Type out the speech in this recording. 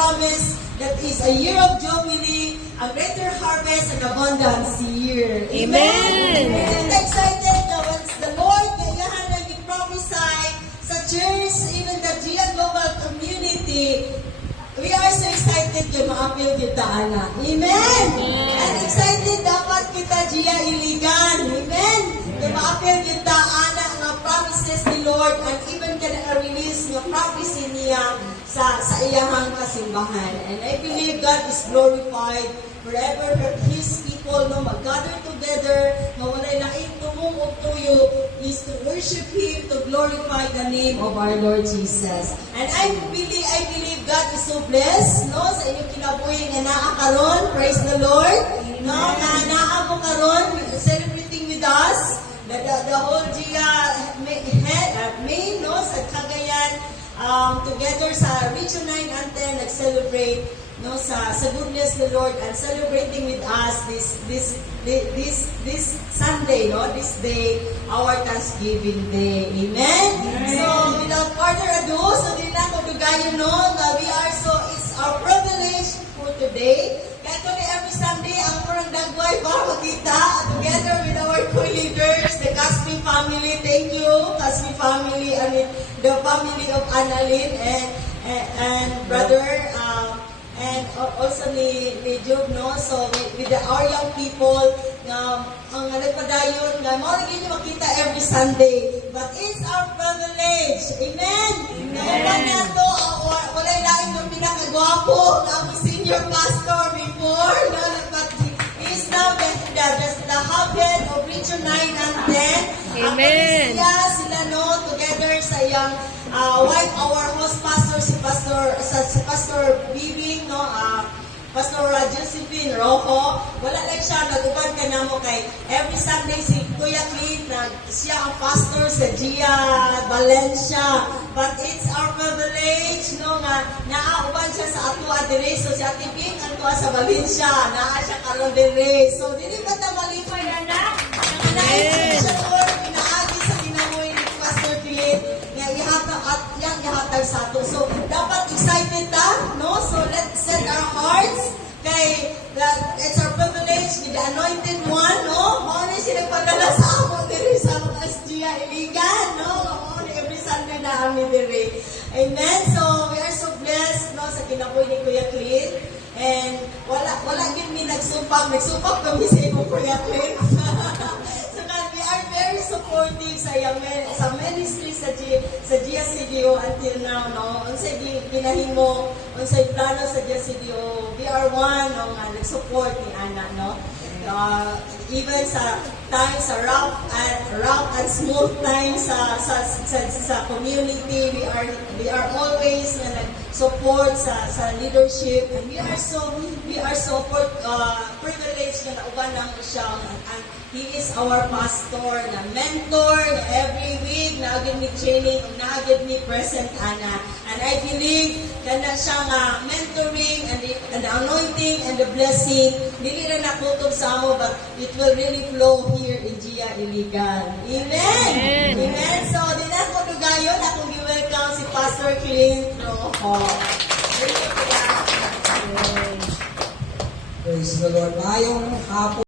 promise that is a year of jubilee, a greater harvest, and abundance year. Amen. And excited na once the Lord gayahan na i-prophesy sa church, even the Gia Global Community, we are so excited yung maapil kita, Ana. Amen. And excited dapat kita, Gia Iligan. Amen. Yung maapil kita, Ana, nga promises ni Lord, and even ka release nga prophecy niya sa iyahang kasimbahan. And I believe God is glorified wherever His people mag-gather together, mawalay laing tumungog tuyo, is to worship Him, to glorify the name of our Lord Jesus. And I believe God is so blessed, sa inyong kinabuhi nga naa karon. Praise the Lord. Nga naa mo karon, celebrating with us, the whole Gia May, sa Cagayan, together sa Region 9 and 10, nag-celebrate sa goodness of the Lord and celebrating with us this Sunday, this day, our Thanksgiving Day. Amen? So, without further ado, di na ko dugayon we are it's our privilege for today. Kaya ito every Sunday, ang murang dagway para magkita together with our co-leaders, the Caspi family. Thank you, Caspi family, the family of Annalyn and brother, and also ni Job, so with our young people, ang nagpadayon, mga hindi nyo makita every Sunday, but it's our privilege. Amen? Amen. Na to, wala laing ng pinakagwapo, ang senior pastor before, but he is now the head of Region 9 and 10. Amen. Sila together sa iyang wife, our host pastor, si Pastor Bibing, Pastor Josephine Rojo. Wala lang siya, nag-uban ka na mo kay every Sunday si Kuya Clint, siya ang pastor sa Gia Valencia. But it's our privilege, nga naauban siya sa ato adire. So si Ate Bing, ato sa Valencia, naa siya karon dire. So dili ba ta malipay na? Nanganay siya Lord, pinaagi sa ginamoy ni Pastor Clint, nga ihatag sa ato. So dapat excited ta, So let's set our hearts kay it's our privilege with the anointed one, Mauna siya nagpadala sa ako diri sa Gia Iligan, Mauna every Sunday na amin diri. Amen. So we are so blessed, sa kinabuhi ni Kuya Clint. And wala gid mi nagsumpak kami sa imo Kuya Clint. So we are very supportive sa ministry sa Gia CDO until now, unsay ginahimo, unsay plano sa Gia CDO, we are one nag-support ni Ana, even sa times, sa rough and smooth times sa community, we are always nag-support sa leadership, and we are so privileged na nauban lang siya, and he is our pastor, na mentor, na every week naagid ni training, naagid ni present Ana. And I believe na siyang mentoring and the anointing and the blessing, hindi na nakutob sa amo, but it will really flow here in Gia Iligan. Amen! Amen! So, din ako dugayon, akong i-welcome si Pastor Clint Rojo. Praise the Lord. Maayong hapon.